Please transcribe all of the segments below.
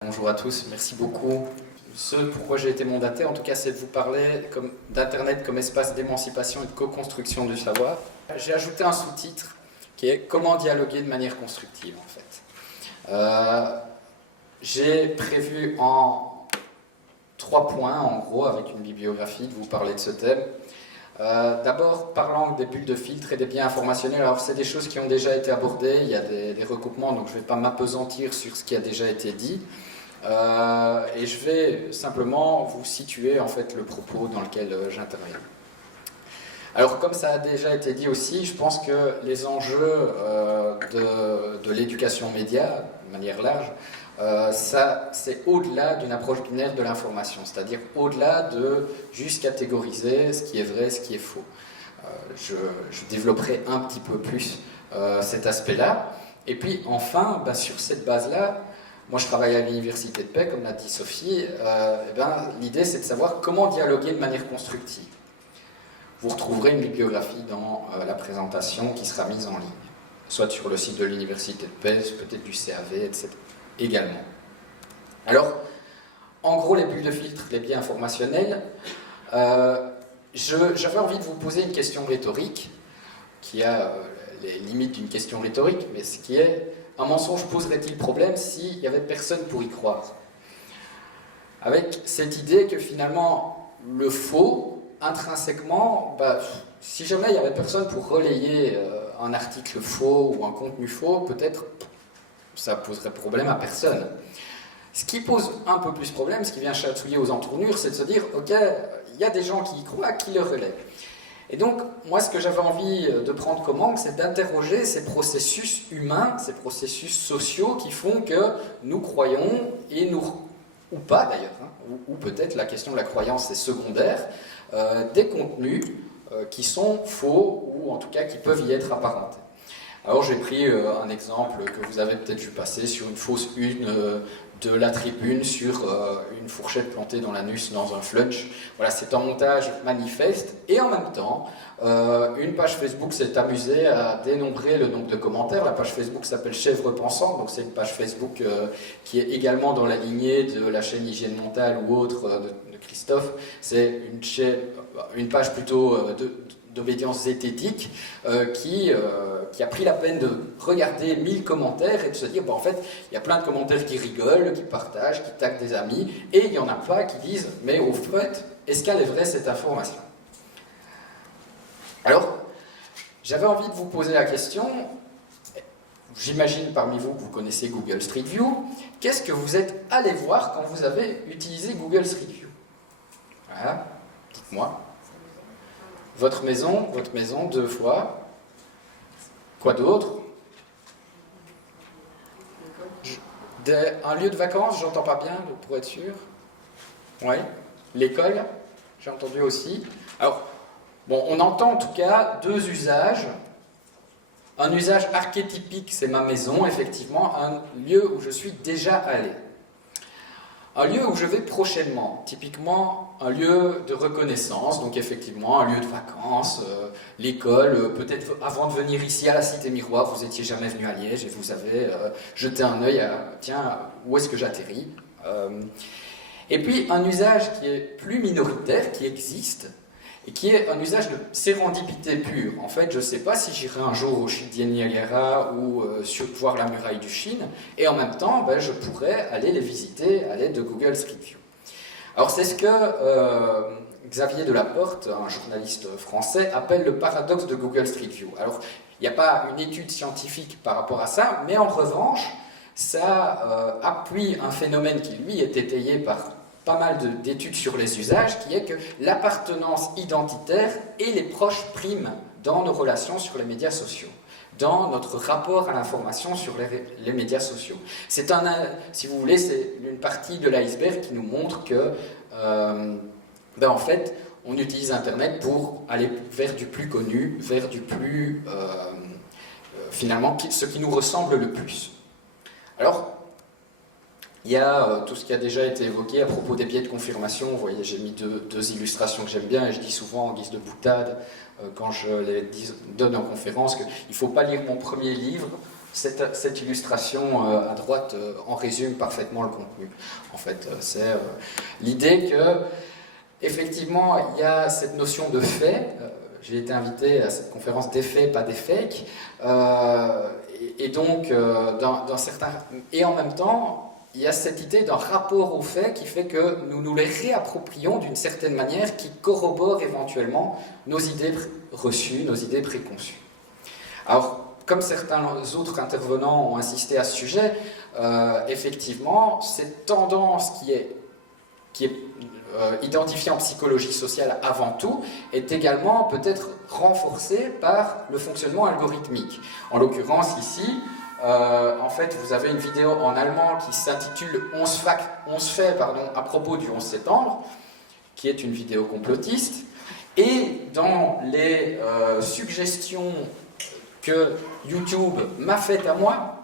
Bonjour à tous, merci beaucoup. Ce pourquoi j'ai été mandaté, en tout cas, c'est de vous parler d'Internet comme espace d'émancipation et de co-construction du savoir. J'ai ajouté un sous-titre qui est « Comment dialoguer de manière constructive » en fait. J'ai prévu en 3 points, en gros, avec une bibliographie, de vous parler de ce thème. D'abord, parlant des bulles de filtre et des biais informationnels, alors c'est des choses qui ont déjà été abordées, il y a des recoupements, donc je ne vais pas m'appesantir sur ce qui a déjà été dit. Et je vais simplement vous situer en fait le propos dans lequel j'interviens. Alors comme ça a déjà été dit aussi, je pense que les enjeux de l'éducation média, de manière large, ça c'est au-delà d'une approche binaire de l'information, c'est-à-dire au-delà de juste catégoriser ce qui est vrai, ce qui est faux. Je développerai un petit peu plus cet aspect-là. Et puis enfin, sur cette base-là, moi je travaille à l'Université de Paix, comme l'a dit Sophie, l'idée c'est de savoir comment dialoguer de manière constructive. Vous retrouverez une bibliographie dans la présentation qui sera mise en ligne, soit sur le site de l'Université de Paix, peut-être du CAV, etc. également. Alors, en gros, les bulles de filtre, les biais informationnels, j'avais envie de vous poser une question rhétorique, qui a les limites d'une question rhétorique, mais ce qui est, un mensonge poserait-il problème s'il n'y avait personne pour y croire? Avec cette idée que finalement, le faux, intrinsèquement, si jamais il n'y avait personne pour relayer un article faux ou un contenu faux, peut-être ça poserait problème à personne. Ce qui pose un peu plus problème, ce qui vient chatouiller aux entournures, c'est de se dire, ok, il y a des gens qui y croient, qui le relaient. Et donc, moi, ce que j'avais envie de prendre comme angle, c'est d'interroger ces processus humains, ces processus sociaux qui font que nous croyons, et nous, ou pas d'ailleurs, ou peut-être la question de la croyance est secondaire, des contenus qui sont faux, ou en tout cas qui peuvent y être apparentés. Alors j'ai pris un exemple que vous avez peut-être vu passer sur une fausse une de la Tribune sur une fourchette plantée dans l'anus dans un flunch. Voilà, c'est un montage manifeste et en même temps, une page Facebook s'est amusée à dénombrer le nombre de commentaires. La page Facebook s'appelle Chèvre Pensante, donc c'est une page Facebook qui est également dans la lignée de la chaîne Hygiène Mentale ou autre de Christophe. C'est une page plutôt d'obédience zététique qui a pris la peine de regarder 1000 commentaires et de se dire, en fait, il y a plein de commentaires qui rigolent, qui partagent, qui taguent des amis, et il n'y en a pas qui disent, mais au fait, est-ce qu'elle est vraie cette information? Alors, j'avais envie de vous poser la question, j'imagine parmi vous que vous connaissez Google Street View, qu'est-ce que vous êtes allé voir quand vous avez utilisé Google Street View? Voilà, dites-moi. Votre maison 2 fois. Quoi d'autre? Un lieu de vacances, j'entends pas bien, pour être sûr. Oui. L'école, j'ai entendu aussi. Alors, bon, on entend en tout cas 2 usages. Un usage archétypique, c'est ma maison, effectivement, un lieu où je suis déjà allé. Un lieu où je vais prochainement, typiquement un lieu de reconnaissance, donc effectivement un lieu de vacances, l'école, peut-être avant de venir ici à la Cité Miroir, vous n'étiez jamais venu à Liège et vous avez jeté un œil à, tiens, où est-ce que j'atterris? Et puis un usage qui est plus minoritaire, qui existe, et qui est un usage de sérendipité pure. En fait, je ne sais pas si j'irai un jour au chutes du Niagara ou voir la muraille du Chine, et en même temps, je pourrais aller les visiter à l'aide de Google Street View. Alors c'est ce que Xavier Delaporte, un journaliste français, appelle le paradoxe de Google Street View. Alors, il n'y a pas une étude scientifique par rapport à ça, mais en revanche, ça appuie un phénomène qui, lui, est étayé par pas mal d'études sur les usages, qui est que l'appartenance identitaire et les proches priment dans nos relations sur les médias sociaux, dans notre rapport à l'information sur les médias sociaux. C'est si vous voulez, c'est une partie de l'iceberg qui nous montre que, en fait, on utilise Internet pour aller vers du plus connu, vers du plus, finalement, ce qui nous ressemble le plus. Alors, il y a tout ce qui a déjà été évoqué à propos des biais de confirmation. Vous voyez, j'ai mis deux illustrations que j'aime bien et je dis souvent en guise de boutade quand je les donne en conférence qu'il ne faut pas lire mon premier livre cette illustration à droite en résume parfaitement le contenu. En fait, c'est l'idée que, effectivement, il y a cette notion de fait. J'ai été invité à cette conférence des faits, pas des fakes. Et donc, et en même temps, il y a cette idée d'un rapport aux faits qui fait que nous nous les réapproprions d'une certaine manière qui corrobore éventuellement nos idées reçues, nos idées préconçues. Alors, comme certains autres intervenants ont insisté à ce sujet, effectivement, cette tendance qui est identifiée en psychologie sociale avant tout, est également peut-être renforcée par le fonctionnement algorithmique. En l'occurrence ici, en fait, vous avez une vidéo en allemand qui s'intitule 11 faits à propos du 11 septembre, qui est une vidéo complotiste, et dans les suggestions que YouTube m'a faites à moi,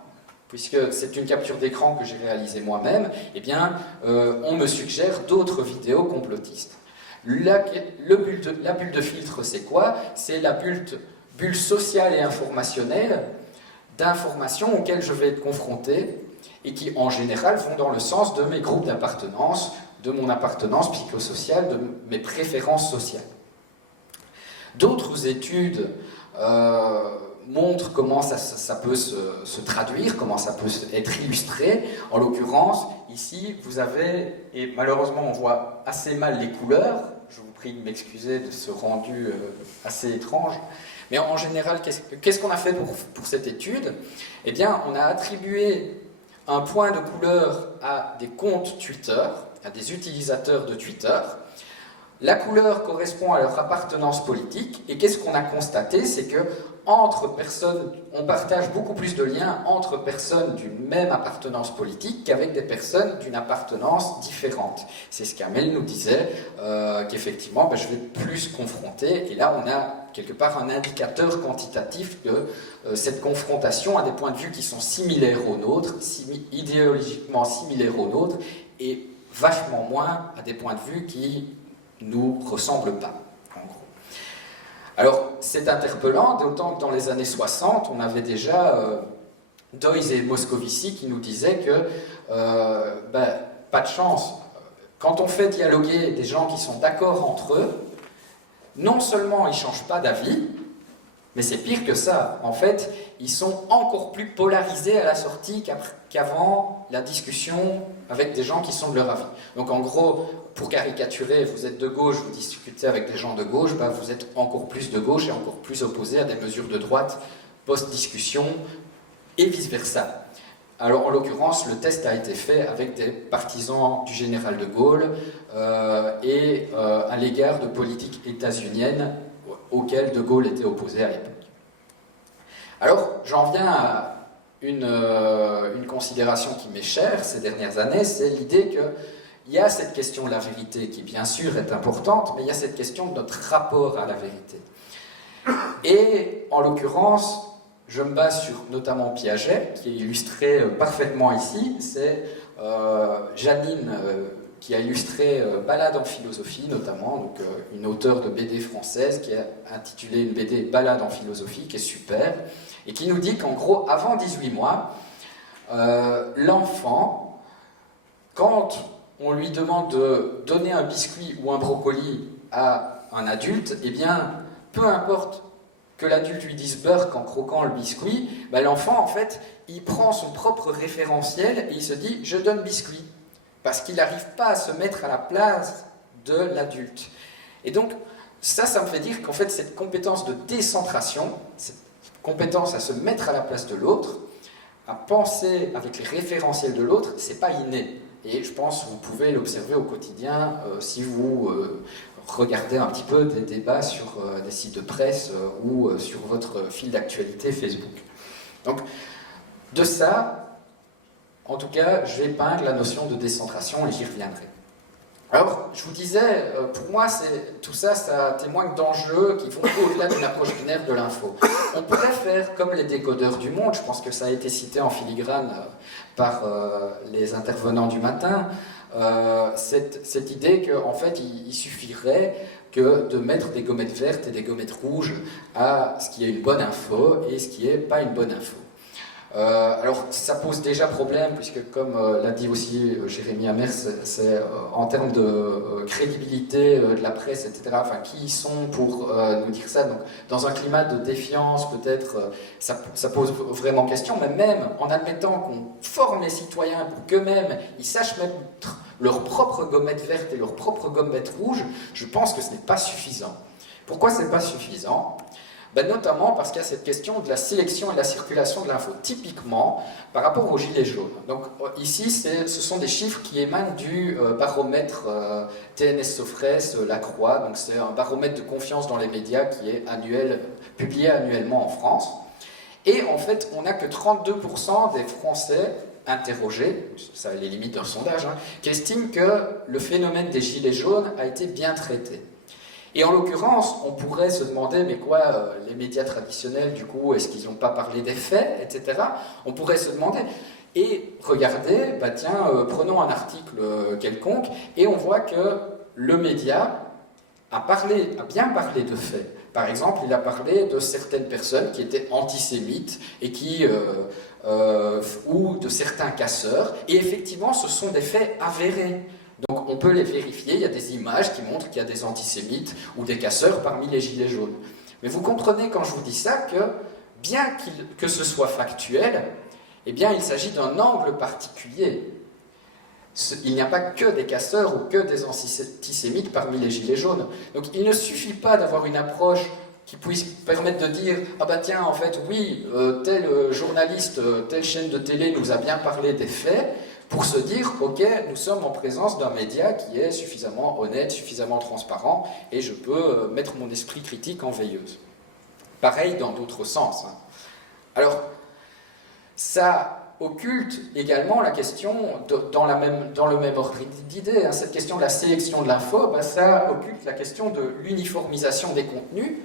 puisque c'est une capture d'écran que j'ai réalisée moi-même, eh bien, on me suggère d'autres vidéos complotistes. La bulle de filtre, c'est quoi? C'est la bulle sociale et informationnelle d'informations auxquelles je vais être confronté et qui, en général, vont dans le sens de mes groupes d'appartenance, de mon appartenance psychosociale, de mes préférences sociales. D'autres études montrent comment ça peut se traduire, comment ça peut être illustré. En l'occurrence, ici, vous avez, et malheureusement on voit assez mal les couleurs, je vous prie de m'excuser de ce rendu assez étrange, mais en général, qu'est-ce qu'on a fait pour cette étude? Eh bien, on a attribué un point de couleur à des comptes Twitter, à des utilisateurs de Twitter. La couleur correspond à leur appartenance politique, et qu'est-ce qu'on a constaté? C'est que entre personnes, on partage beaucoup plus de liens entre personnes d'une même appartenance politique qu'avec des personnes d'une appartenance différente. C'est ce qu'Amel nous disait, qu'effectivement, je vais plus confronter, et là on a quelque part un indicateur quantitatif de cette confrontation à des points de vue qui sont similaires aux nôtres, idéologiquement similaires aux nôtres, et vachement moins à des points de vue qui nous ressemblent pas. Alors, c'est interpellant, d'autant que dans les années 60, on avait déjà Doise et Moscovici qui nous disaient que, pas de chance, quand on fait dialoguer des gens qui sont d'accord entre eux, non seulement ils ne changent pas d'avis, mais c'est pire que ça. En fait, ils sont encore plus polarisés à la sortie qu'avant la discussion avec des gens qui sont de leur avis. Donc en gros, pour caricaturer, vous êtes de gauche, vous discutez avec des gens de gauche, vous êtes encore plus de gauche et encore plus opposé à des mesures de droite post-discussion et vice-versa. Alors en l'occurrence, le test a été fait avec des partisans du général de Gaulle et à l'égard de politiques états-uniennes auxquelles de Gaulle était opposé à l'époque. Alors j'en viens à une considération qui m'est chère ces dernières années, c'est l'idée qu'il y a cette question de la vérité qui bien sûr est importante, mais il y a cette question de notre rapport à la vérité. Et en l'occurrence, je me base sur notamment Piaget, qui est illustré parfaitement ici. C'est Janine qui a illustré Balade en philosophie, notamment, donc, une auteure de BD française qui a intitulé une BD Balade en philosophie, qui est super, et qui nous dit qu'en gros, avant 18 mois, l'enfant, quand on lui demande de donner un biscuit ou un brocoli à un adulte, eh bien, peu importe que l'adulte lui dise Burk en croquant le biscuit, l'enfant, en fait, il prend son propre référentiel et il se dit « je donne biscuit », parce qu'il n'arrive pas à se mettre à la place de l'adulte. Et donc, ça me fait dire qu'en fait, cette compétence de décentration, cette compétence à se mettre à la place de l'autre, à penser avec les référentiels de l'autre, c'est pas inné. Et je pense que vous pouvez l'observer au quotidien si vous regardez un petit peu des débats sur des sites de presse ou sur votre fil d'actualité Facebook. Donc, de ça, en tout cas, j'épingle la notion de décentration et j'y reviendrai. Alors, je vous disais, pour moi, tout ça, ça témoigne d'enjeux qui vont au-delà d'une approche binaire de l'info. On pourrait faire comme les décodeurs du monde, je pense que ça a été cité en filigrane par les intervenants du matin, cette idée qu'en fait, il suffirait que de mettre des gommettes vertes et des gommettes rouges à ce qui est une bonne info et ce qui n'est pas une bonne info. Alors ça pose déjà problème, puisque comme l'a dit aussi Jérémy Amers, c'est en termes de crédibilité de la presse, etc., enfin qui ils sont pour nous dire ça, donc dans un climat de défiance peut-être, ça pose vraiment question, mais même en admettant qu'on forme les citoyens pour qu'eux-mêmes ils sachent mettre leur propre gommette verte et leur propre gommette rouge, je pense que ce n'est pas suffisant. Pourquoi ce n'est pas suffisant ? Ben notamment parce qu'il y a cette question de la sélection et de la circulation de l'info, typiquement par rapport aux gilets jaunes. Donc ici, ce sont des chiffres qui émanent du baromètre TNS Sofres, La Croix, donc c'est un baromètre de confiance dans les médias qui est annuel, publié annuellement en France. Et en fait, on n'a que 32% des Français interrogés, ça a les limites d'un sondage, qui estiment que le phénomène des gilets jaunes a été bien traité. Et en l'occurrence, on pourrait se demander, mais quoi, les médias traditionnels, du coup, est-ce qu'ils n'ont pas parlé des faits, etc. On pourrait se demander. Et regardez, bah tiens, prenons un article quelconque, et on voit que le média a bien parlé de faits. Par exemple, il a parlé de certaines personnes qui étaient antisémites, et ou de certains casseurs, et effectivement, ce sont des faits avérés. Donc on peut les vérifier, il y a des images qui montrent qu'il y a des antisémites ou des casseurs parmi les gilets jaunes. Mais vous comprenez quand je vous dis ça que, bien que ce soit factuel, eh bien il s'agit d'un angle particulier. Il n'y a pas que des casseurs ou que des antisémites parmi les gilets jaunes. Donc il ne suffit pas d'avoir une approche qui puisse permettre de dire « Ah bah tiens, en fait, oui, tel journaliste, telle chaîne de télé nous a bien parlé des faits », pour se dire, ok, nous sommes en présence d'un média qui est suffisamment honnête, suffisamment transparent, et je peux mettre mon esprit critique en veilleuse. Pareil dans d'autres sens. Alors, ça occulte également la question, dans le même ordre d'idée, cette question de la sélection de l'info, ça occulte la question de l'uniformisation des contenus.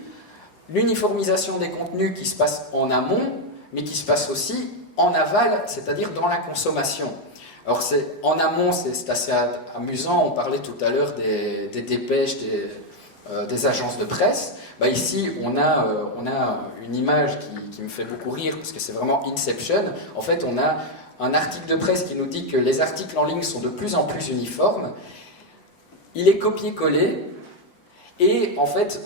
L'uniformisation des contenus qui se passe en amont, mais qui se passe aussi en aval, c'est-à-dire dans la consommation. Alors en amont, c'est assez amusant, on parlait tout à l'heure des dépêches des agences de presse. Ici, on a une image qui me fait beaucoup rire, parce que c'est vraiment Inception. En fait, on a un article de presse qui nous dit que les articles en ligne sont de plus en plus uniformes. Il est copié-collé, et en fait,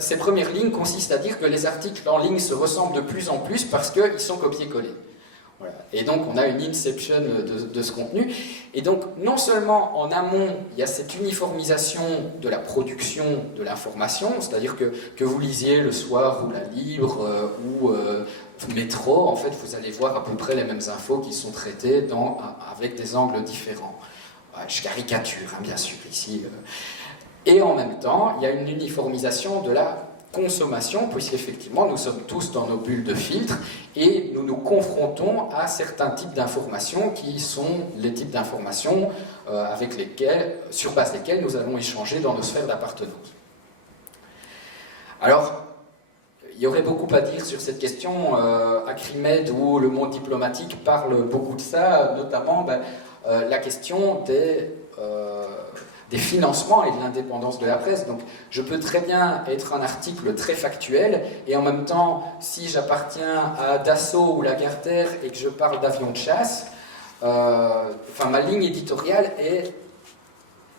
ses premières lignes consistent à dire que les articles en ligne se ressemblent de plus en plus parce qu'ils sont copiés-collés. Voilà. Et donc on a une inception de ce contenu. Et donc non seulement en amont, il y a cette uniformisation de la production de l'information, c'est-à-dire que vous lisiez le soir ou La Libre ou Métro, en fait vous allez voir à peu près les mêmes infos qui sont traitées avec des angles différents. Ouais, je caricature, bien sûr, ici. Et en même temps, il y a une uniformisation de la consommation, puisqu'effectivement nous sommes tous dans nos bulles de filtre et nous nous confrontons à certains types d'informations qui sont les types d'informations sur base desquelles nous allons échanger dans nos sphères d'appartenance. Alors, il y aurait beaucoup à dire sur cette question. Acrimed ou le monde diplomatique parle beaucoup de ça, notamment la question des financements et de l'indépendance de la presse. Donc je peux très bien être un article très factuel, et en même temps, si j'appartiens à Dassault ou Lagardère et que je parle d'avions de chasse, ma ligne éditoriale est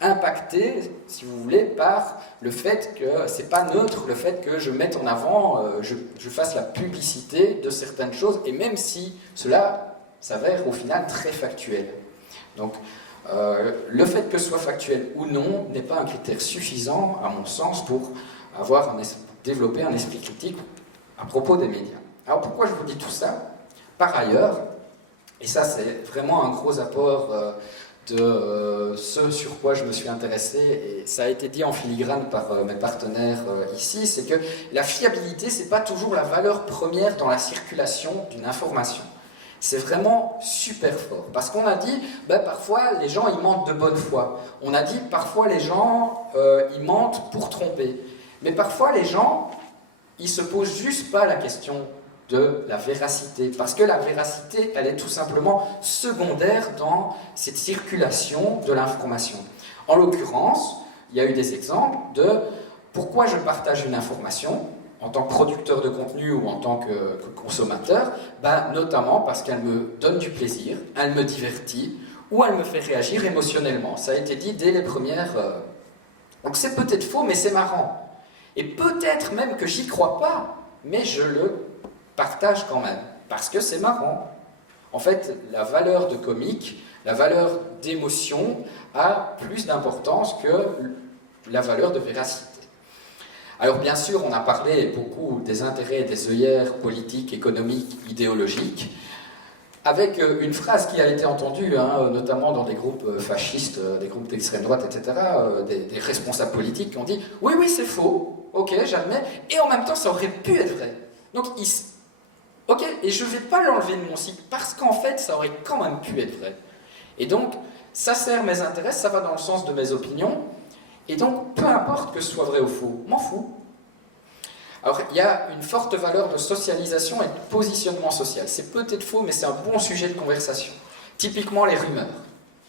impactée, si vous voulez, par le fait que c'est pas neutre, le fait que je mette en avant, je fasse la publicité de certaines choses, et même si cela s'avère au final très factuel. Donc le fait que ce soit factuel ou non n'est pas un critère suffisant, à mon sens, pour développer un esprit critique à propos des médias. Alors pourquoi je vous dis tout ça? Par ailleurs, et ça c'est vraiment un gros apport de ce sur quoi je me suis intéressé, et ça a été dit en filigrane par mes partenaires ici, c'est que la fiabilité, c'est pas toujours la valeur première dans la circulation d'une information. C'est vraiment super fort. Parce qu'on a dit, parfois les gens ils mentent de bonne foi. On a dit, parfois les gens ils mentent pour tromper. Mais parfois les gens, ils se posent juste pas la question de la véracité. Parce que la véracité, elle est tout simplement secondaire dans cette circulation de l'information. En l'occurrence, il y a eu des exemples de pourquoi je partage une information. en tant que producteur de contenu ou en tant que consommateur, notamment parce qu'elle me donne du plaisir, elle me divertit, ou elle me fait réagir émotionnellement. Ça a été dit dès les premières... Donc c'est peut-être faux, mais c'est marrant. Et peut-être même que j'y crois pas, mais je le partage quand même, parce que c'est marrant. En fait, la valeur de comique, la valeur d'émotion a plus d'importance que la valeur de véracité. Alors bien sûr, on a parlé beaucoup des intérêts, des œillères politiques, économiques, idéologiques, avec une phrase qui a été entendue, notamment dans des groupes fascistes, des groupes d'extrême droite, etc., des responsables politiques qui ont dit « Oui, oui, c'est faux, ok, j'admets, et en même temps, ça aurait pu être vrai. » Donc, ok, et je ne vais pas l'enlever de mon cycle, parce qu'en fait, ça aurait quand même pu être vrai. Et donc, ça sert mes intérêts, ça va dans le sens de mes opinions, et donc, peu importe que ce soit vrai ou faux, m'en fous. Alors, il y a une forte valeur de socialisation et de positionnement social. C'est peut-être faux, mais c'est un bon sujet de conversation. Typiquement, les rumeurs.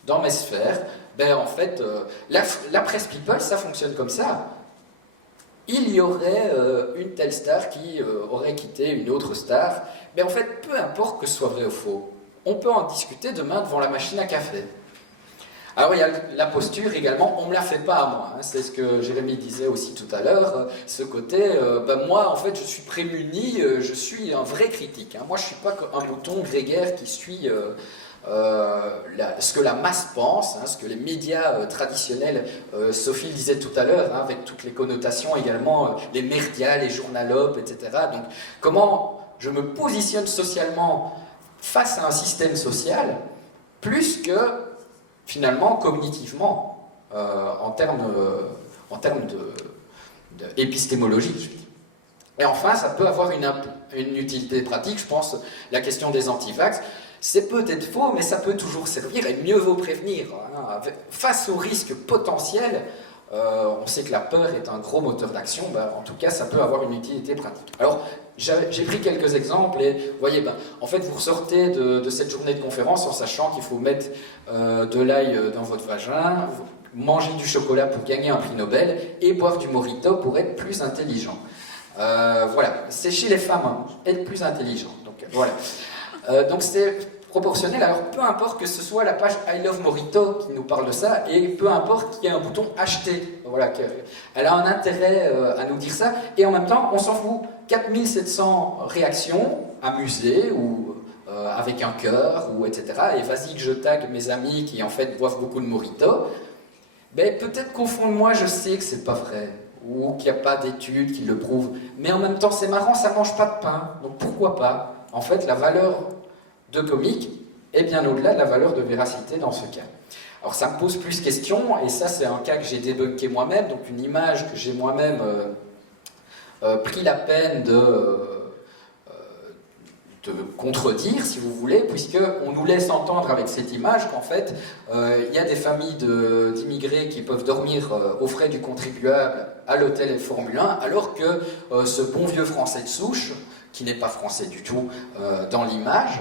Dans mes sphères, en fait, la presse people, ça fonctionne comme ça. Il y aurait une telle star qui aurait quitté une autre star. En fait, peu importe que ce soit vrai ou faux, on peut en discuter demain devant la machine à café. Alors il y a la posture également, on ne me la fait pas à moi, c'est ce que Jérémy disait aussi tout à l'heure, ce côté, moi en fait je suis prémuni, je suis un vrai critique, moi je ne suis pas un bouton grégaire qui suit ce que la masse pense, ce que les médias traditionnels, Sophie le disait tout à l'heure, avec toutes les connotations également, les médias, les journalopes, etc. Donc comment je me positionne socialement face à un système social, plus que finalement, cognitivement, en termes épistémologiques. Et enfin, ça peut avoir une utilité pratique, je pense, la question des antivax. C'est peut-être faux, mais ça peut toujours servir, et mieux vaut prévenir. Face aux risques potentiels, on sait que la peur est un gros moteur d'action, en tout cas, ça peut avoir une utilité pratique. Alors, j'ai pris quelques exemples et vous voyez, en fait, vous ressortez de cette journée de conférence en sachant qu'il faut mettre de l'ail dans votre vagin, manger du chocolat pour gagner un prix Nobel et boire du mojito pour être plus intelligent. Voilà, c'est chez les femmes, être plus intelligent. Donc voilà. Donc c'est proportionnel, alors peu importe que ce soit la page I Love Mojito qui nous parle de ça, et peu importe qu'il y ait un bouton acheter, voilà, elle a un intérêt à nous dire ça, et en même temps, on s'en fout, 4700 réactions, amusées, ou avec un cœur, ou etc., et vas-y que je tag mes amis qui en fait boivent beaucoup de Mojito, peut-être qu'au fond de moi, je sais que c'est pas vrai, ou qu'il n'y a pas d'études qui le prouvent, mais en même temps, c'est marrant, ça mange pas de pain, donc pourquoi pas? En fait, la valeur de comique est bien au-delà de la valeur de véracité dans ce cas. Alors ça me pose plus de questions, et ça c'est un cas que j'ai débunké moi-même, donc une image que j'ai moi-même pris la peine de contredire, si vous voulez, puisqu'on nous laisse entendre avec cette image qu'en fait, il y a des familles d'immigrés qui peuvent dormir aux frais du contribuable à l'hôtel et Formule 1, alors que ce bon vieux français de souche, qui n'est pas français du tout dans l'image,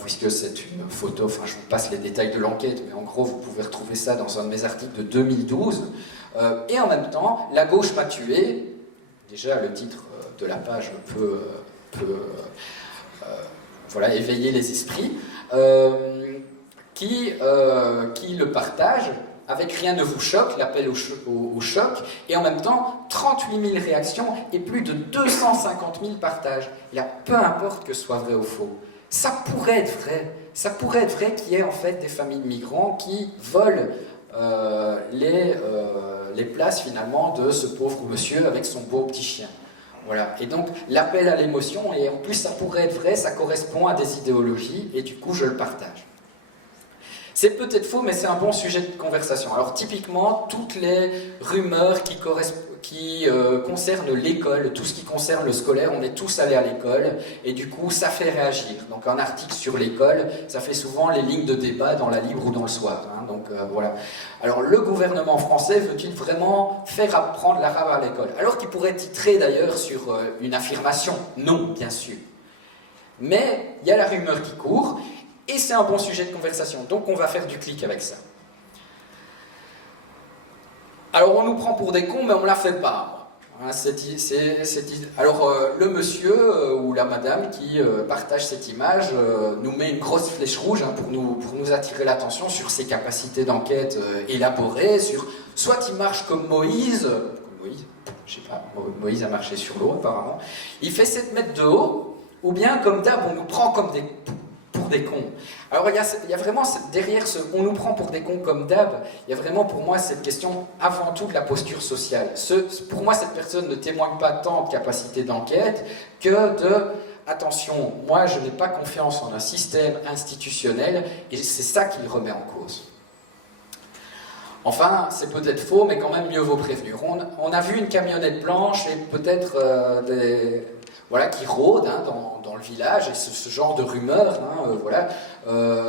puisque c'est une photo, enfin je vous passe les détails de l'enquête, mais en gros vous pouvez retrouver ça dans un de mes articles de 2012, et en même temps, La gauche m'a tué, déjà le titre de la page peut voilà, éveiller les esprits, qui le partage avec Rien ne vous choque, l'appel au choc, et en même temps 38 000 réactions et plus de 250 000 partages. Et là, peu importe que ce soit vrai ou faux, ça pourrait être vrai qu'il y ait en fait des familles de migrants qui volent les places finalement de ce pauvre monsieur avec son beau petit chien. Voilà. Et donc l'appel à l'émotion, et en plus ça pourrait être vrai, ça correspond à des idéologies, et du coup je le partage. C'est peut-être faux, mais c'est un bon sujet de conversation. Alors typiquement, toutes les rumeurs qui concernent l'école, tout ce qui concerne le scolaire, on est tous allés à l'école, et du coup ça fait réagir. Donc un article sur l'école, ça fait souvent les lignes de débat dans la Libre ou dans le Soir. Donc voilà. Alors le gouvernement français veut-il vraiment faire apprendre l'arabe à l'école? Alors qu'il pourrait titrer d'ailleurs sur une affirmation. Non, bien sûr. Mais il y a la rumeur qui court, et c'est un bon sujet de conversation, donc on va faire du clic avec ça. Alors on nous prend pour des cons, mais on ne la fait pas. Hein, alors, le monsieur ou la madame qui partage cette image nous met une grosse flèche rouge hein, pour nous attirer l'attention sur ses capacités d'enquête élaborées, sur soit il marche comme Moïse, je sais pas, Moïse a marché sur l'eau apparemment, il fait 7 mètres de haut, ou bien comme d'hab on nous prend comme pour des cons. Alors il y a vraiment, derrière ce « on nous prend pour des cons comme d'hab », il y a vraiment pour moi cette question avant tout de la posture sociale. Pour moi cette personne ne témoigne pas tant de capacité d'enquête que de « attention, moi je n'ai pas confiance en un système institutionnel » et c'est ça qui le remet en cause. Enfin, c'est peut-être faux, mais quand même mieux vaut prévenir. On a vu une camionnette blanche et peut-être voilà, qui rôde hein, dans le village, et ce genre de rumeurs. Hein, voilà.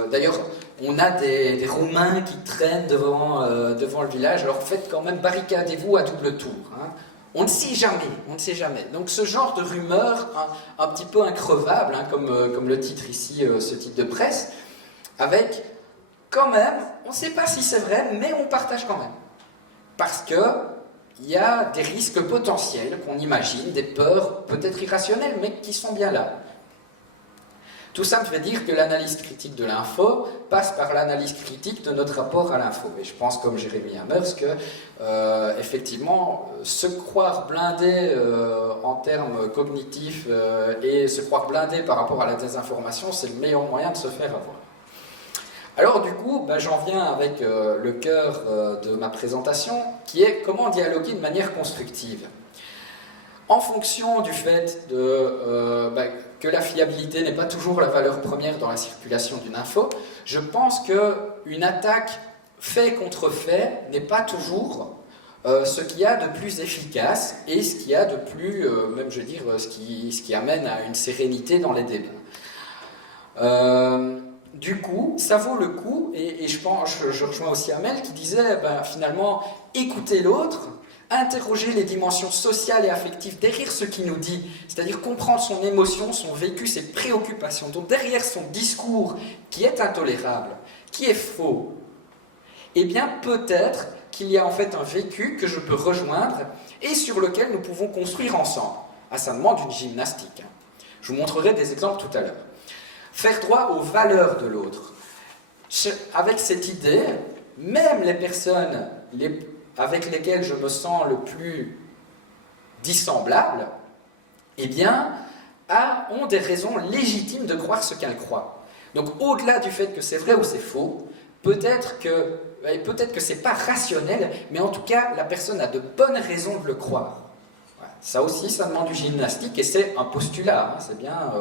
D'ailleurs, on a des Roumains qui traînent devant le village, alors faites quand même, barricadez-vous à double tour. Hein. On ne sait jamais. Donc ce genre de rumeurs, un petit peu increvable, hein, comme le titre ici, ce titre de presse, avec quand même, on ne sait pas si c'est vrai, mais on partage quand même. Parce que il y a des risques potentiels qu'on imagine, des peurs peut-être irrationnelles, mais qui sont bien là. Tout ça me fait dire que l'analyse critique de l'info passe par l'analyse critique de notre rapport à l'info. Et je pense, comme Jérémy Hammers, que effectivement, se croire blindé en termes cognitifs et se croire blindé par rapport à la désinformation, c'est le meilleur moyen de se faire avoir. Alors du coup, j'en viens avec le cœur de ma présentation, qui est comment dialoguer de manière constructive. En fonction du fait que la fiabilité n'est pas toujours la valeur première dans la circulation d'une info, je pense qu'une attaque fait contre fait n'est pas toujours ce qu'il y a de plus efficace et ce qu'il y a de plus, même je veux dire, ce qui amène à une sérénité dans les débats. Du coup, ça vaut le coup, et je rejoins aussi Amel qui disait, finalement, écouter l'autre, interroger les dimensions sociales et affectives derrière ce qu'il nous dit, c'est-à-dire comprendre son émotion, son vécu, ses préoccupations, donc derrière son discours qui est intolérable, qui est faux, eh bien peut-être qu'il y a en fait un vécu que je peux rejoindre et sur lequel nous pouvons construire ensemble. Ah, ça demande une gymnastique. Je vous montrerai des exemples tout à l'heure. Faire droit aux valeurs de l'autre. Avec cette idée, même les personnes avec lesquelles je me sens le plus dissemblable, eh bien, ont des raisons légitimes de croire ce qu'elles croient. Donc, au-delà du fait que c'est vrai ou c'est faux, peut-être que c'est pas rationnel, mais en tout cas, la personne a de bonnes raisons de le croire. Ça aussi, ça demande du gymnastique et c'est un postulat. Hein, c'est bien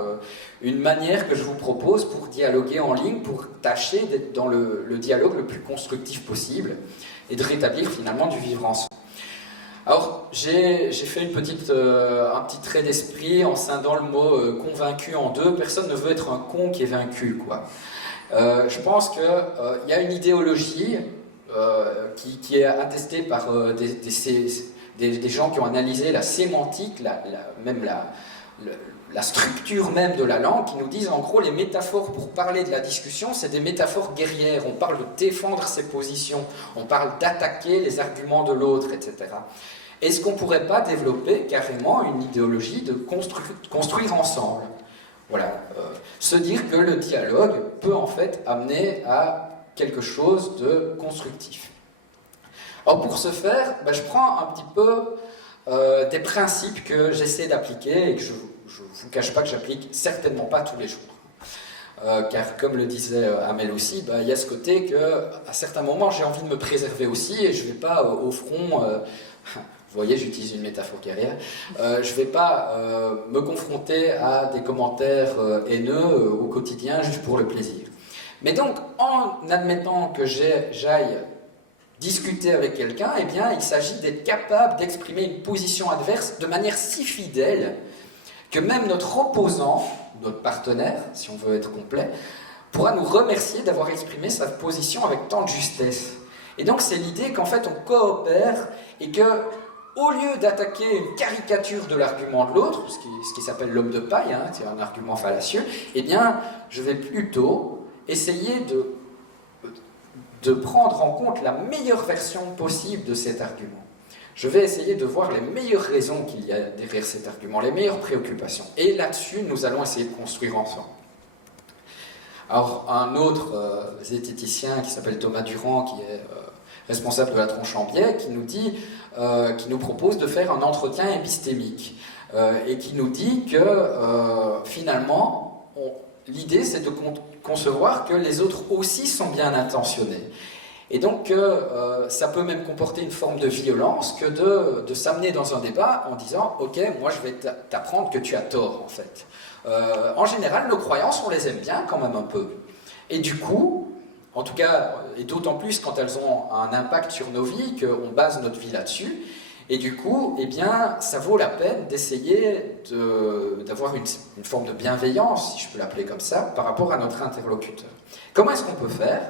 une manière que je vous propose pour dialoguer en ligne, pour tâcher d'être dans le dialogue le plus constructif possible et de rétablir finalement du vivre ensemble. Alors, j'ai fait un petit trait d'esprit en scindant le mot convaincu en deux. Personne ne veut être un con qui est vaincu, quoi. Je pense qu'il y a une idéologie qui est attestée par des gens qui ont analysé la sémantique, la structure même de la langue, qui nous disent en gros les métaphores pour parler de la discussion, c'est des métaphores guerrières. On parle de défendre ses positions, on parle d'attaquer les arguments de l'autre, etc. Est-ce qu'on ne pourrait pas développer carrément une idéologie de construire ensemble ? Voilà, se dire que le dialogue peut en fait amener à quelque chose de constructif. Alors pour ce faire, je prends un petit peu des principes que j'essaie d'appliquer et que je ne vous cache pas que j'applique certainement pas tous les jours. Car comme le disait Amel aussi, il y a ce côté qu'à certains moments j'ai envie de me préserver aussi et je ne vais pas au front, vous voyez j'utilise une métaphore guerrière, je ne vais pas me confronter à des commentaires haineux au quotidien juste pour le plaisir. Mais donc en admettant que j'aille discuter avec quelqu'un, eh bien, il s'agit d'être capable d'exprimer une position adverse de manière si fidèle que même notre opposant, notre partenaire, si on veut être complet, pourra nous remercier d'avoir exprimé sa position avec tant de justesse. Et donc c'est l'idée qu'en fait on coopère et que, au lieu d'attaquer une caricature de l'argument de l'autre, ce qui s'appelle l'homme de paille, hein, c'est un argument fallacieux, eh bien, je vais plutôt essayer de prendre en compte la meilleure version possible de cet argument. je vais essayer de voir les meilleures raisons qu'il y a derrière cet argument, les meilleures préoccupations. Et là-dessus, nous allons essayer de construire ensemble. Alors, un autre zététicien qui s'appelle Thomas Durand, qui est responsable de la tronche en biais, qui nous propose de faire un entretien épistémique et qui nous dit que finalement, l'idée c'est de concevoir que les autres aussi sont bien intentionnés. Et donc, ça peut même comporter une forme de violence que de s'amener dans un débat en disant « Ok, moi je vais t'apprendre que tu as tort, en fait. » En général, nos croyances, on les aime bien quand même un peu. Et du coup, en tout cas, et d'autant plus quand elles ont un impact sur nos vies, qu'on base notre vie là-dessus, et du coup, eh bien, ça vaut la peine d'essayer d'avoir une forme de bienveillance, si je peux l'appeler comme ça, par rapport à notre interlocuteur. Comment est-ce qu'on peut faire ?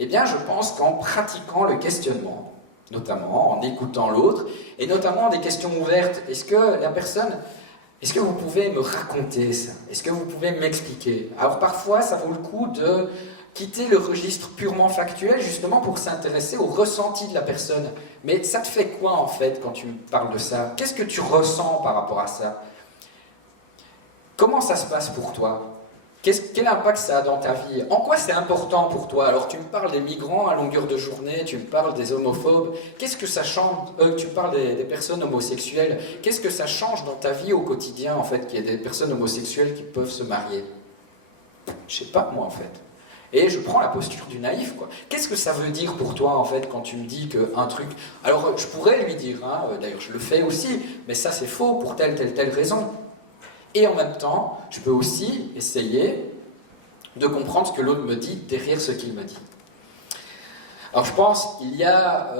Eh bien, je pense qu'en pratiquant le questionnement, notamment en écoutant l'autre, et notamment des questions ouvertes. Est-ce que vous pouvez me raconter ça? Est-ce que vous pouvez m'expliquer? Alors parfois, ça vaut le coup de quitter le registre purement factuel, justement pour s'intéresser au ressenti de la personne. Mais ça te fait quoi, en fait, quand tu me parles de ça? Qu'est-ce que tu ressens par rapport à ça? Comment ça se passe pour toi? Quel impact ça a dans ta vie? En quoi c'est important pour toi? Alors tu me parles des migrants à longueur de journée, tu me parles des homophobes, qu'est-ce que ça change? Tu parles des personnes homosexuelles, qu'est-ce que ça change dans ta vie au quotidien, en fait, qu'il y ait des personnes homosexuelles qui peuvent se marier? Je sais pas, moi, en fait. Et je prends la posture du naïf, quoi. Qu'est-ce que ça veut dire pour toi, en fait, quand tu me dis qu'un truc... Alors, je pourrais lui dire, hein, d'ailleurs je le fais aussi, mais ça c'est faux pour telle raison. Et en même temps, je peux aussi essayer de comprendre ce que l'autre me dit derrière ce qu'il me dit. Alors je pense qu'il y a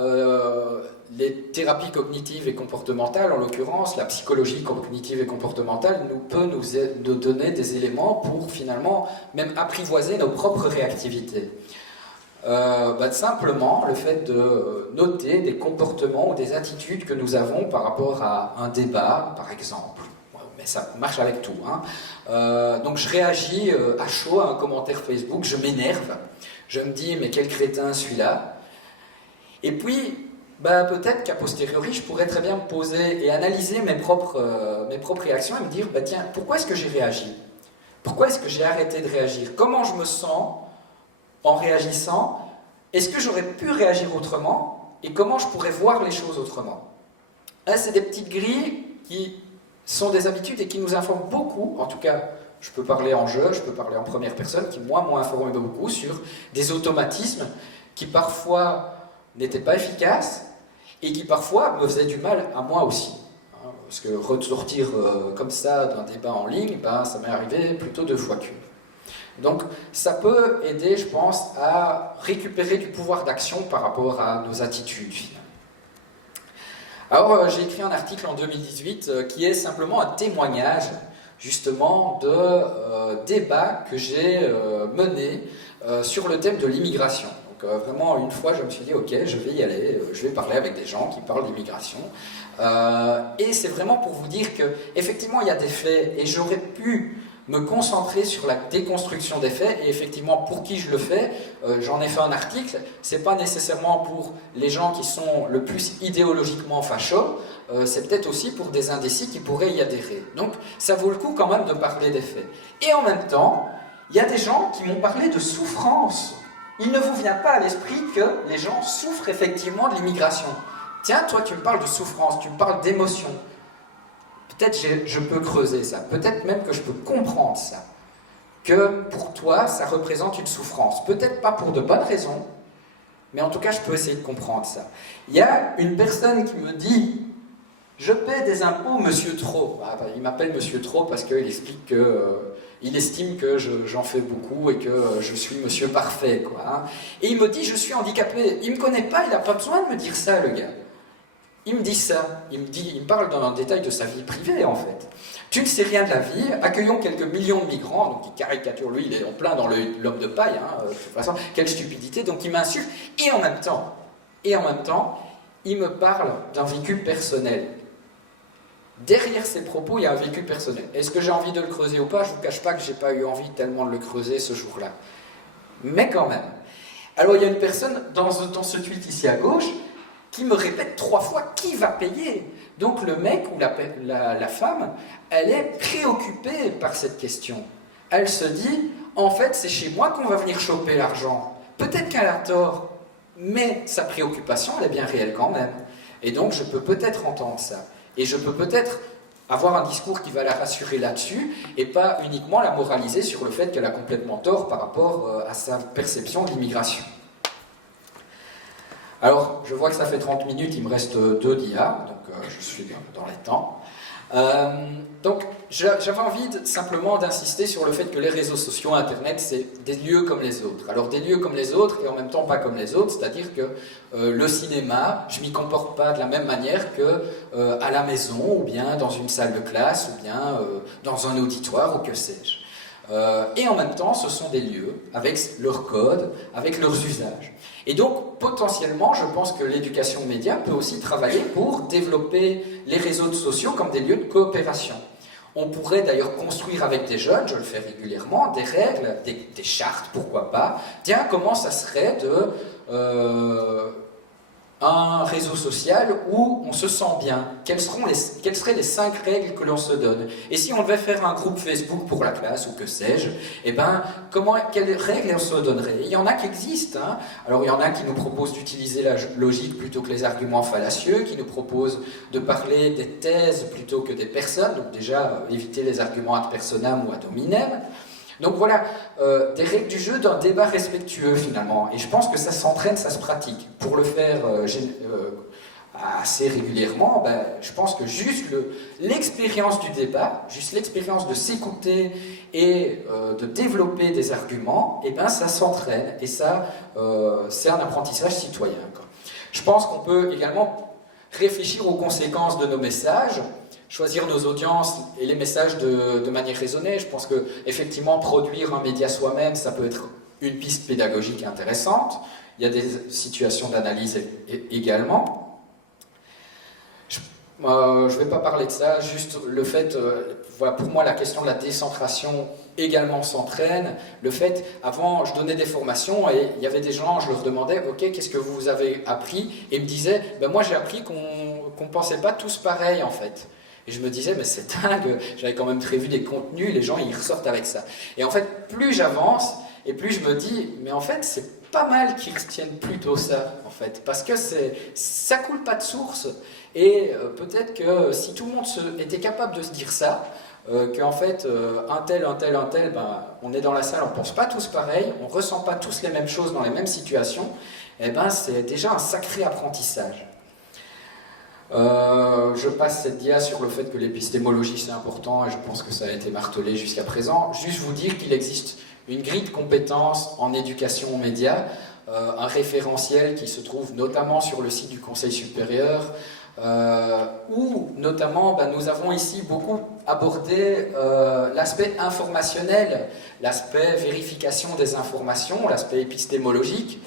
les thérapies cognitives et comportementales, en l'occurrence la psychologie cognitive et comportementale peut nous donner des éléments pour finalement même apprivoiser nos propres réactivités. Simplement le fait de noter des comportements ou des attitudes que nous avons par rapport à un débat, par exemple. Mais ça marche avec tout. Hein. Donc je réagis à chaud à un commentaire Facebook, je m'énerve, je me dis mais quel crétin celui-là. Et puis peut-être qu'à posteriori je pourrais très bien me poser et analyser mes propres réactions et me dire tiens, pourquoi est-ce que j'ai réagi? Pourquoi est-ce que j'ai arrêté de réagir? Comment je me sens en réagissant? Est-ce que j'aurais pu réagir autrement? Et comment je pourrais voir les choses autrement? Là, c'est des petites grilles qui sont des habitudes et qui nous informent beaucoup, en tout cas, je peux parler en jeu, je peux parler en première personne, qui moi m'ont informé beaucoup sur des automatismes qui parfois n'étaient pas efficaces et qui parfois me faisaient du mal à moi aussi. Parce que ressortir comme ça d'un débat en ligne, ça m'est arrivé plutôt 2 fois qu'une. Donc ça peut aider, je pense, à récupérer du pouvoir d'action par rapport à nos attitudes. Alors j'ai écrit un article en 2018 qui est simplement un témoignage justement de débats que j'ai menés sur le thème de l'immigration. Donc vraiment une fois je me suis dit ok, je vais y aller, je vais parler avec des gens qui parlent d'immigration. Et c'est vraiment pour vous dire que effectivement il y a des faits et j'aurais pu me concentrer sur la déconstruction des faits, et effectivement, pour qui je le fais, j'en ai fait un article, c'est pas nécessairement pour les gens qui sont le plus idéologiquement fachos, c'est peut-être aussi pour des indécis qui pourraient y adhérer. Donc, ça vaut le coup quand même de parler des faits. Et en même temps, il y a des gens qui m'ont parlé de souffrance. Il ne vous vient pas à l'esprit que les gens souffrent effectivement de l'immigration. Tiens, toi, tu me parles de souffrance, tu me parles d'émotion. Peut-être je peux creuser ça, peut-être même que je peux comprendre ça, que pour toi, ça représente une souffrance. Peut-être pas pour de bonnes raisons, mais en tout cas, je peux essayer de comprendre ça. Il y a une personne qui me dit « Je paie des impôts, monsieur Trop ». Il m'appelle monsieur Trop parce qu'il explique qu'il estime que j'en fais beaucoup et que je suis monsieur parfait, quoi, hein. Et il me dit « Je suis handicapé ». Il ne me connaît pas, il n'a pas besoin de me dire ça, le gars. Il me dit ça, il me parle dans un détail de sa vie privée en fait. Tu ne sais rien de la vie, accueillons quelques millions de migrants, donc il caricature, lui il est en plein dans l'homme de paille, hein, de toute façon, quelle stupidité, donc il m'insulte, et en même temps, il me parle d'un vécu personnel. Derrière ses propos, il y a un vécu personnel. Est-ce que j'ai envie de le creuser ou pas? Je ne vous cache pas que je n'ai pas eu envie tellement de le creuser ce jour-là. Mais quand même. Alors il y a une personne dans ce tweet ici à gauche, qui me répète 3 fois qui va payer. Donc le mec ou la femme, elle est préoccupée par cette question. Elle se dit, en fait, c'est chez moi qu'on va venir choper l'argent. Peut-être qu'elle a tort, mais sa préoccupation, elle est bien réelle quand même. Et donc, je peux peut-être entendre ça. Et je peux peut-être avoir un discours qui va la rassurer là-dessus, et pas uniquement la moraliser sur le fait qu'elle a complètement tort par rapport à sa perception de l'immigration. Alors, je vois que ça fait 30 minutes, il me reste 2 dias, donc je suis dans les temps. Donc, j'avais envie simplement d'insister sur le fait que les réseaux sociaux, Internet, c'est des lieux comme les autres. Alors, des lieux comme les autres, et en même temps pas comme les autres, c'est-à-dire que le cinéma, je m'y comporte pas de la même manière que à la maison, ou bien dans une salle de classe, ou bien dans un auditoire, ou que sais-je. Et en même temps, ce sont des lieux avec leurs codes, avec leurs usages. Et donc, potentiellement, je pense que l'éducation média peut aussi travailler pour développer les réseaux sociaux comme des lieux de coopération. On pourrait d'ailleurs construire avec des jeunes, je le fais régulièrement, des règles, des chartes, pourquoi pas. Tiens, comment ça serait de un réseau social où on se sent bien? Quelles seraient les 5 règles que l'on se donne? Et si on devait faire un groupe Facebook pour la classe, ou que sais-je, eh ben, quelles règles on se donnerait? Il y en a qui existent. Hein. Alors, il y en a qui nous proposent d'utiliser la logique plutôt que les arguments fallacieux, qui nous proposent de parler des thèses plutôt que des personnes, donc déjà, éviter les arguments ad personam ou ad hominem. Donc voilà, des règles du jeu d'un débat respectueux finalement. Et je pense que ça s'entraîne, ça se pratique. Pour le faire assez régulièrement, ben, je pense que juste l'expérience du débat, juste l'expérience de s'écouter et de développer des arguments, et ben ça s'entraîne. Et ça, c'est un apprentissage citoyen, quoi. Je pense qu'on peut également réfléchir aux conséquences de nos messages, choisir nos audiences et les messages de manière raisonnée. Je pense que effectivement produire un média soi-même, ça peut être une piste pédagogique intéressante. Il y a des situations d'analyse également. Je ne vais pas parler de ça, juste le fait, voilà, pour moi la question de la décentration également s'entraîne. Le fait, avant je donnais des formations et il y avait des gens, je leur demandais, ok, qu'est-ce que vous avez appris? Et ils me disaient, ben moi j'ai appris qu'on ne pensait pas tous pareil en fait. Et je me disais, mais c'est dingue, j'avais quand même prévu des contenus, les gens ils ressortent avec ça. Et en fait, plus j'avance, et plus je me dis, mais en fait, c'est pas mal qu'ils retiennent plutôt ça, en fait, parce que ça coule pas de source. Et peut-être que si tout le monde était capable de se dire ça, qu'en fait, un tel, ben, on est dans la salle, on pense pas tous pareil, on ressent pas tous les mêmes choses dans les mêmes situations, et ben c'est déjà un sacré apprentissage. Je passe cette dia sur le fait que l'épistémologie c'est important et je pense que ça a été martelé jusqu'à présent. Juste vous dire qu'il existe une grille de compétences en éducation aux médias, un référentiel qui se trouve notamment sur le site du Conseil supérieur, où notamment nous avons ici beaucoup abordé l'aspect informationnel, l'aspect vérification des informations, l'aspect épistémologique.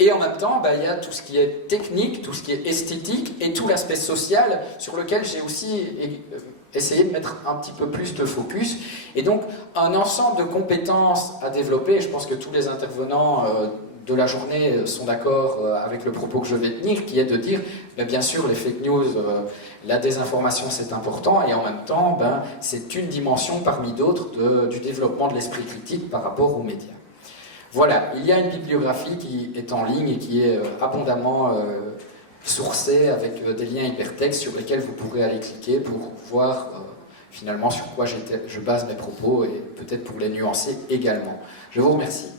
Et en même temps, il y a tout ce qui est technique, tout ce qui est esthétique et tout l'aspect social sur lequel j'ai aussi essayé de mettre un petit peu plus de focus. Et donc, un ensemble de compétences à développer, et je pense que tous les intervenants de la journée sont d'accord avec le propos que je vais tenir, qui est de dire, bien sûr, les fake news, la désinformation, c'est important, et en même temps, c'est une dimension parmi d'autres du développement de l'esprit critique par rapport aux médias. Voilà, il y a une bibliographie qui est en ligne et qui est abondamment sourcée avec des liens hypertextes sur lesquels vous pourrez aller cliquer pour voir finalement sur quoi je base mes propos et peut-être pour les nuancer également. Je vous remercie.